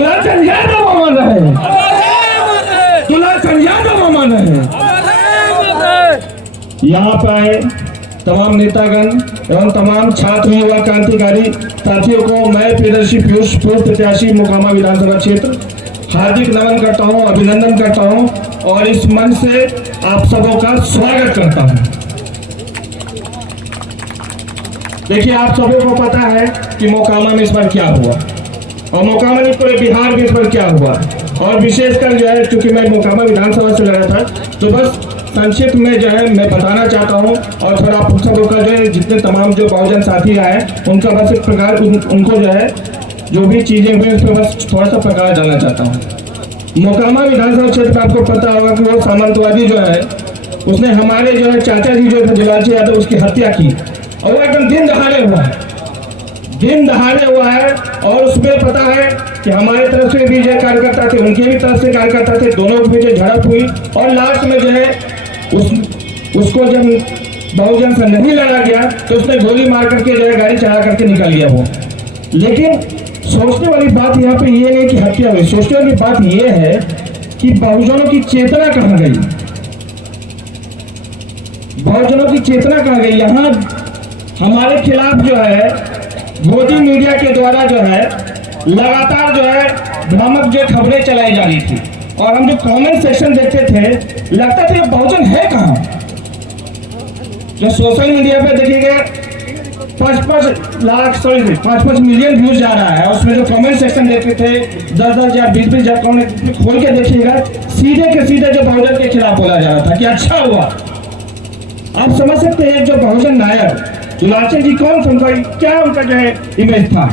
दुलाचंद यादव अमर रहे, दुलाचंद यादव अमर रहे। यहाँ पर तमाम नेतागण एवं तमाम छात्र युवा क्रांतिकारी साथियों को मैं प्रियदर्शी पीयूष पूर्व प्रत्याशी मोकामा विधानसभा क्षेत्र हार्दिक नमन करता हूँ, अभिनंदन करता हूँ और इस मंच से आप सबों का स्वागत करता हूँ। देखिए, आप सबों को पता है कि मोकामा में इस बार क्या हुआ और मोकामा में पूरे बिहार में इस बार क्या हुआ, और विशेषकर जो है चूंकि मैं मोकामा विधानसभा से लड़ा था तो बस संक्षिप्त में जो है मैं बताना चाहता हूँ और थोड़ा आप सबों का जो है जितने तमाम जो बहुजन साथी आए उनका बस एक प्रकार उनको जो है जो भी चीजें हुई उस पर बस थोड़ा सा प्रकाश डालना चाहता हूँ। मोकामा विधानसभा क्षेत्र का आपको पता होगा कि वो सामंतवादी जो है उसने हमारे जो है चाचा जी जो थे दुलाचंद यादव उसकी हत्या की और वो एकदम दिन दहाड़े हुआ है और उसमें पता है कि हमारे तरफ से भी जो कार्यकर्ता थे उनके भी तरफ से कार्यकर्ता थे, दोनों के बीच झड़प हुई और लास्ट में जो है उसको जब बहुजन से नहीं लड़ा गया तो उसने गोली मार करके जो है गाड़ी चढ़ा करके निकल गया वो। लेकिन सोचने वाली बात यहाँ पे ये नहीं कि हत्या हुई, सोचने वाली बात ये है कि बहुजनों की चेतना कहाँ गई, बहुजनों की चेतना कहाँ गई। यहाँ हमारे खिलाफ जो है मोदी मीडिया के द्वारा जो है लगातार जो है भ्रामक जो खबरें चलाई जा रही थी और हम जो कमेंट सेक्शन देखते थे लगता था ये बहुजन है कहाँ। जो सोशल मीडिया पे देखिएगा 5 मिलियन व्यूज जा रहा है, उसमें जो कमेंट सेक्शन देखते थे 10,000 20,000 कमेंट खोल के देखिएगा, सीधे के सीधे जो बहुजन के खिलाफ बोला जा रहा था कि अच्छा हुआ। आप समझ सकते हैं जो बहुजन नायक दुलाचंद जी कौन थे, उनका जो है इमेज था,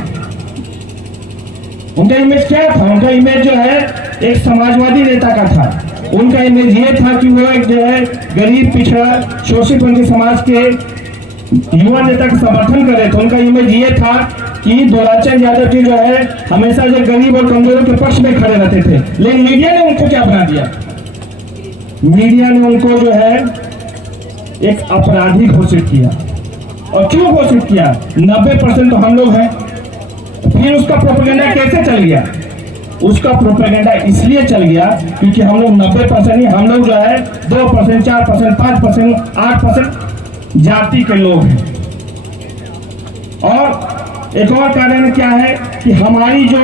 उनका इमेज क्या था। उनका इमेज जो है एक समाजवादी नेता का था। उनका इमेज ये था कि वो एक जो है गरीब पिछड़ा शोषित उनके समाज के युवा नेता का समर्थन करे। तो उनका इमेज ये था कि दुलाचंद यादव जी जो है हमेशा जो गरीब और कमजोरों के पक्ष में खड़े रहते थे। लेकिन मीडिया ने उनको क्या बना दिया, मीडिया ने उनको जो है एक अपराधी घोषित किया। और क्यों घोषित किया, 90% तो हम लोग हैं। फिर उसका प्रोपेगेंडा कैसे चल गया, उसका प्रोपेगेंडा इसलिए चल गया क्योंकि हम लोग 90% नहीं, हम लोग जो है 2%, 4%, 5%, 8% जाति के लोग हैं। और एक और कारण क्या है कि हमारी जो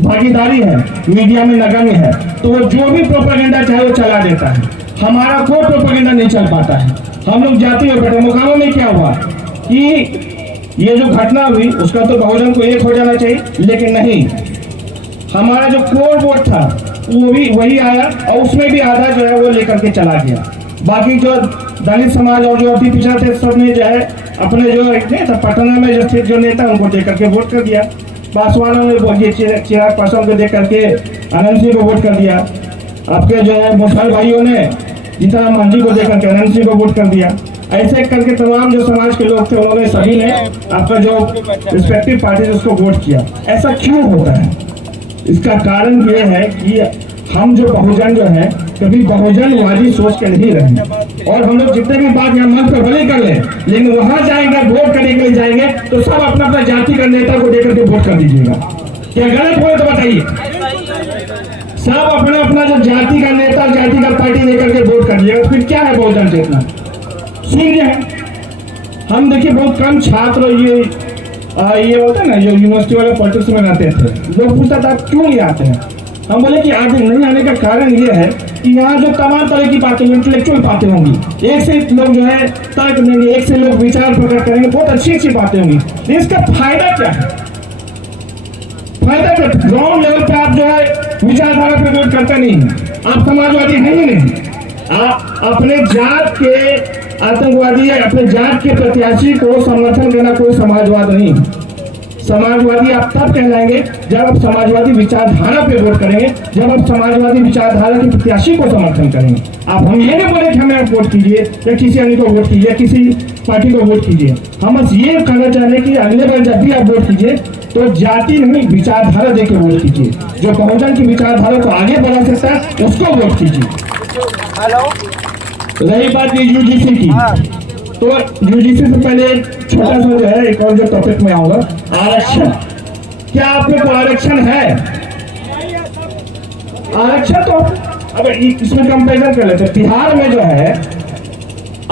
भागीदारी है मीडिया में नगण्य है, तो जो भी प्रोपेगेंडा चाहे वो चला देता है, हमारा कोई प्रोपेगेंडा नहीं चल पाता है। हम लोग जाति में बैठे। मोकामा में क्या हुआ कि ये जो घटना हुई उसका तो बहुजन को एक हो जाना चाहिए, लेकिन नहीं, हमारा जो कोर वोट था वो भी वही आया और उसमें भी आधा जो है वो लेकर के चला गया। बाकी जो दलित समाज और जो अति पिछड़ा थे सब ने जो है अपने जो पटना में जो स्थित जो नेता उनको दे करके वोट कर दिया। पासवानों ने चिराग पासवान को दे करके आनंद सिंह को वोट कर दिया। आपके जो है मुसहर भाइयों ने जीतन मांझी को दे करके आनंद सिंह को वोट कर दिया। ऐसे करके तमाम जो समाज के लोग थे उन्होंने सभी ने आपका जो रिस्पेक्टिव पार्टी उसको वोट किया। ऐसा क्यों होता है, इसका कारण ये है कि हम जो बहुजन जो है कभी बहुजनवादी सोच के नहीं रहे। और हम लोग जितने भी बात यहाँ मंच पर भले कर ले, लेकिन वहां जाएंगे वोट करने के लिए जाएंगे तो सब अपना अपना जाति का नेता को देकर के वोट कर दीजिएगा। क्या गलत हो तो बताइए। सब अपना अपना जो जाति का नेता जाति का पार्टी देकर के वोट कर दीजिएगा। फिर क्या है बहुजन चेतना, सीख है। हम देखिए बहुत कम छात्र ये होता है ना जो यूनिवर्सिटी वाले पॉलिटिक्स में आते थे, लोग पूछता था आप क्यों नहीं आते हैं। हम बोले कि आज नहीं आने का कारण ये है कि यहाँ जो तमाम तरह की बातें इंटेलेक्चुअल बातें होंगी, एक से लोग जो है तर्क देंगे, एक से लोग विचार प्रकट करेंगे, बहुत अच्छी अच्छी बातें होंगी। इसका फायदा क्या है, फायदा क्या, ग्राउंड लेवल पे आप जो है विचारधारा पे वोट करते नहीं, आप समाजवादी हैं ही नहीं। आप अपने जात के आतंकवादी है, अपने जात के प्रत्याशी को समर्थन देना कोई समाजवाद नहीं। समाजवादी आप तब कहलाएंगे जब आप समाजवादी विचारधारा पे वोट करेंगे, जब आप समाजवादी विचारधारा के प्रत्याशी को समर्थन करेंगे। आप हम ये नहीं बोले कि हमें आप वोट कीजिए या किसी अन्य को वोट कीजिए, किसी पार्टी को वोट कीजिए। हम बस ये कहना चाह रहे हैं कि अगले बार जब भी आप वोट कीजिए तो जाति नहीं विचारधारा देकर वोट कीजिए। जो बहुजन की विचारधारा को आगे बढ़ा सकता है उसको वोट कीजिए। रही बात यूजीसी की, तो यूजीसी से पहले छोटा सा जो है एक और जो टॉपिक में आऊंगा, आरक्षण। क्या आपके को आरक्षण है? आरक्षण तो अगर इसमें कंपेरिजन कर लेते, बिहार में जो है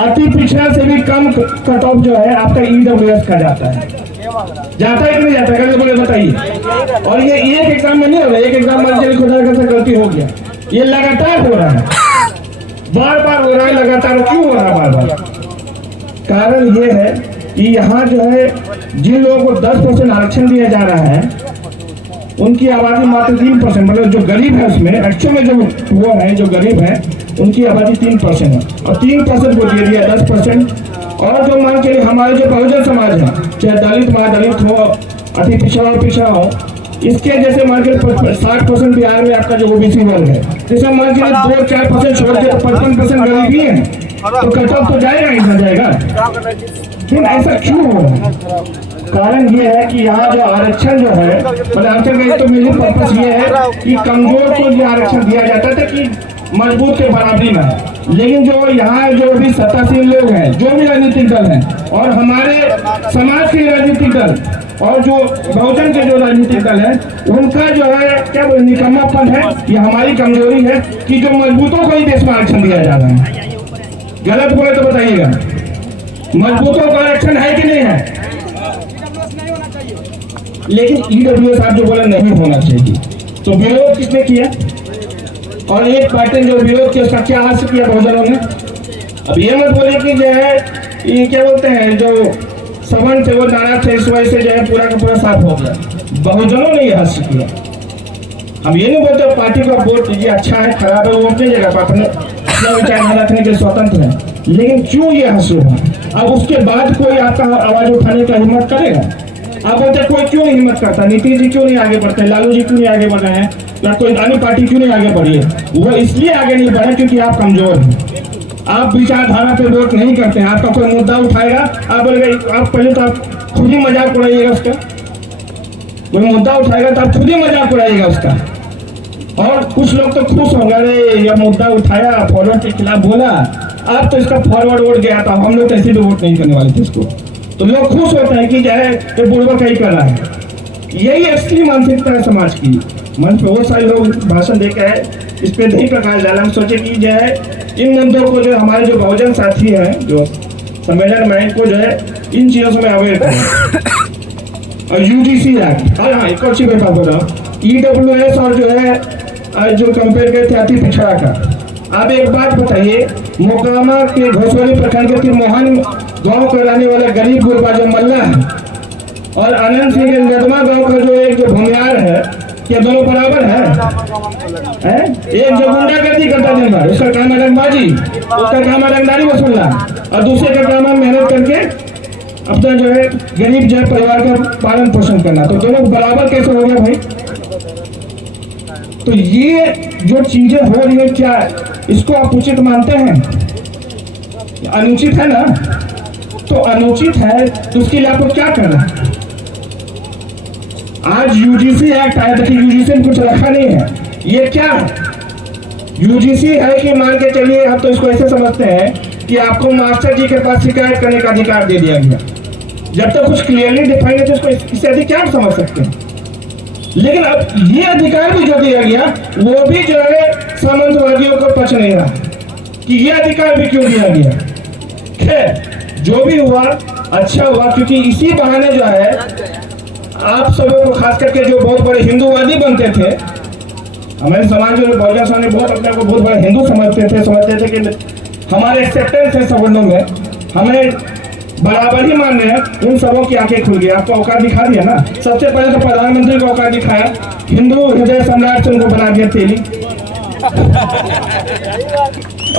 अति पिछड़ा से भी कम कट ऑफ जो है आपका ईडब्ल्यूएस का जाता है कि नहीं जाता है? बोले बताइए। और ये एक एग्जाम में नहीं हो रहा, एक एग्जाम में खुदा का गलती हो गया, ये लगातार हो रहा है, बार बार हो रहा है, लगातार क्यों हो रहा है बार बार? कारण ये है कि यहाँ जो है जिन लोगों को 10% आरक्षण दिया जा रहा है उनकी आबादी मात्र 3%, मतलब जो गरीब है उसमें एक्चुअल में जो वो है जो गरीब है उनकी आबादी 3% है, और 3% को दे दिया 10%। और जो मान के हमारे जो बहुजन समाज है, चाहे दलित महादलित हो, अति पिछड़ा पिछड़ा हो, इसके जैसे मान के 60% बिहार में आपका जो ओबीसी वर्ग है, जैसे मान के 2-4% छोड़ के 55% गरीबी है, तो कट ऑफ तो जाएगा ही ना जाएगा। लेकिन ऐसा क्यों हो रहा है? कारण ये है कि यहाँ जो आरक्षण जो है, मतलब आरक्षण का तो मेन पर्पस ये है कि कमजोर को जो आरक्षण दिया जाता था कि मजबूत के बराबरी में है। लेकिन जो यहाँ जो भी सत्तासीन लोग हैं, जो भी राजनीतिक दल हैं, और हमारे समाज के राजनीतिक दल और जो बहुजन के जो राजनीतिक दल है, उनका जो है क्या निकम्मापन है, ये हमारी कमजोरी है कि जो मजबूतों को ही देश में आरक्षण दिया जा रहा है। गलत बोले तो बताइएगा, मजबूतों का आरक्षण है कि नहीं है? लेकिन ईडब्ल्यूएस आप जो बोले नहीं होना चाहिए, तो विरोध किसने किया? और एक पार्टी जो विरोध किया उसका क्या हासिल किया बहुजनों ने? अब ये मत बोले कि जो है ये क्या बोलते हैं जो सवन थे वो नाराज थे, इस वजह से जो है पूरा का पूरा साफ हो गया। बहुजनों ने ये हासिल किया। हम ये नहीं बोलते पार्टी का वोट दीजिए, अच्छा है खराब है वो अपनी जगह पर अपने विचार रखने के स्वतंत्र है, लेकिन क्यों ये हासिल हुआ? अब उसके बाद कोई आपका आवाज उठाने का हिम्मत करेगा? आप बोलते कोई क्यों नहीं हिम्मत करता? नीतीश जी क्यों नहीं आगे बढ़ते? लालू जी क्यों नहीं आगे बढ़ रहे हैं? या कोई अन्य पार्टी क्यों नहीं आगे बढ़ी है? वो इसलिए आगे नहीं बढ़े क्योंकि आप कमजोर हैं, आप विचारधारा पे वोट नहीं करते हैं। आपका कोई मुद्दा उठाएगा, आप बोलेगा, आप पहले तो आप खुद ही मजाक उड़ाइएगा उसका। कोई मुद्दा उठाएगा तो आप खुद ही मजाक उड़ाइएगा उसका। और कुछ लोग तो खुश होंगे, अरे यह मुद्दा उठाया, फॉरवर्ड के खिलाफ बोला, आप तो इसका फॉरवर्ड वोट गया था, हम लोग तो ऐसे भी वोट नहीं करने वाले थे इसको। तो लोग खुश होते हैं कि जो है ये बुड़बक ही कर रहा है। यही असली मानसिकता है समाज की। मन पे बहुत सारे लोग भाषण देकर है, इस पे नहीं प्रकाश डाला। हम सोचे कि जो है इन मुद्दों को जो हमारे जो बहुजन साथी हैं जो सम्मेलन में, इनको जो है इन चीजों से अवेयर करें। और यूजीसी एक्ट, और हाँ एक और चीज मैं बात बोल रहा हूँ, ईडब्ल्यूएस और जो है जो कंपेयर करते अति पिछड़ा का। आप एक बात बताइए, मोकामा के घोसवाली प्रखंड के मोहन गांव का रहने वाला गरीब गुरबा जो मल्ला है, और आनंद सिंह गदमा गांव का जो एक जो भूमियार है, क्या दोनों बराबर है? एक जो गुंडागर्दी करता दिन भर, उसका काम है रंगबाजी, उसका काम है रंगदारी वसूलना, और दूसरे का काम है मेहनत करके अपना जो है गरीब जो है परिवार का पालन पोषण करना। तो दोनों बराबर कैसे हो गया भाई? तो ये जो चीजें हो रही है, क्या इसको आप उचित मानते हैं? अनुचित है ना? तो अनुचित है तो उसके लिए आपको क्या करना है? आज यूजीसी एक्ट आया, देखिए यूजीसी ने कुछ रखा नहीं है। ये क्या है? यूजीसी है कि मान के चलिए हम तो इसको ऐसे समझते हैं कि आपको मास्टर जी के पास शिकायत करने का अधिकार दे दिया गया। जब तक कुछ क्लियरली डिफाइंड है तो इसको इससे अधिक क्या आप समझ सकते हैं? लेकिन अब ये अधिकार भी जो दिया गया वो भी जो है सामंतवादियों को पच नहीं रहा कि ये अधिकार भी क्यों दिया गया। खैर जो भी हुआ अच्छा हुआ, क्योंकि इसी बहाने जो है आप सबों को, खास करके जो बहुत बड़े हिंदूवादी बनते थे, हमारे समाज में बहुजन समाज ने बहुत अपने को बहुत बड़े हिंदू समझते थे कि हमारे एक्सेप्टेंस है संबंधों में, हमें बराबर ही मान रहे हैं, उन सबों की आंखें खुल गई। आपको औकात दिखा दिया ना। सबसे पहले तो प्रधानमंत्री को औकात दिखाया, हिंदू हृदय सम्राट से उनको बना दिया तेली।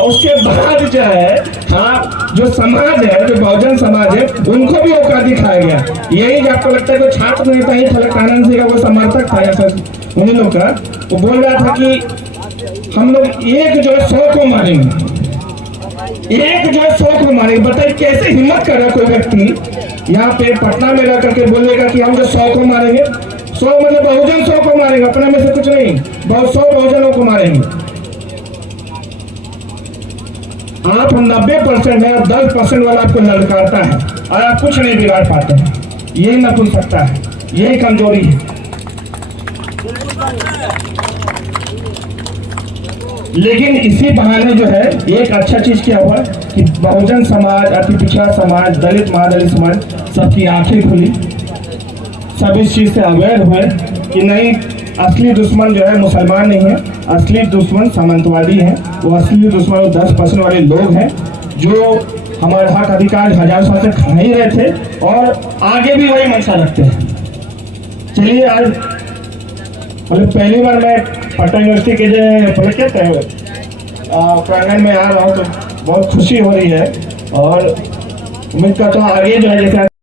उसके बाद जो है हाँ जो समाज है, जो बहुजन समाज है, उनको भी औकात दिखाया गया। यही आपको लगता है कि छात्र नेता ही था, आनंद सिंह का वो समर्थक था ऐसा उन्हीं लोग का, वो बोल रहा था कि हम लोग एक जो है 100 को मारेंगे, एक जो है 100 को मारेंगे। बताइए कैसे हिम्मत कर रहा कोई व्यक्ति यहाँ पे पटना में रह करके बोलेगा कि हम जो 100 को मारेंगे। 100 मतलब बहुजन 100 को मारेंगे, अपने में से कुछ नहीं, 100 बहुजनों को मारेंगे। आप 90% में 10% वाला आपको ललकारता है और आप कुछ नहीं बिगाड़ पाते हैं। यही नपुंसकता है, यही कमजोरी है। लेकिन इसी बहाने जो है एक अच्छा चीज क्या हुआ कि बहुजन समाज, अति पिछड़ा समाज, दलित महादलित समाज सबकी आंखें खुली, सब इस चीज से अवेयर हुए कि नहीं, असली दुश्मन जो है मुसलमान नहीं है, असली दुश्मन सामंतवादी है। वो असली दुश्मन 10% वाले लोग हैं जो हमारे हक अधिकार हजार साल से खा ही रहे थे और आगे भी वही मंशा रखते हैं। चलिए आज मतलब पहली बार मैं पटना यूनिवर्सिटी के जो कहते हैं प्रांगण में आ रहा हूँ तो बहुत खुशी हो रही है और उम्मीद करता हूँ आगे जो है जैसे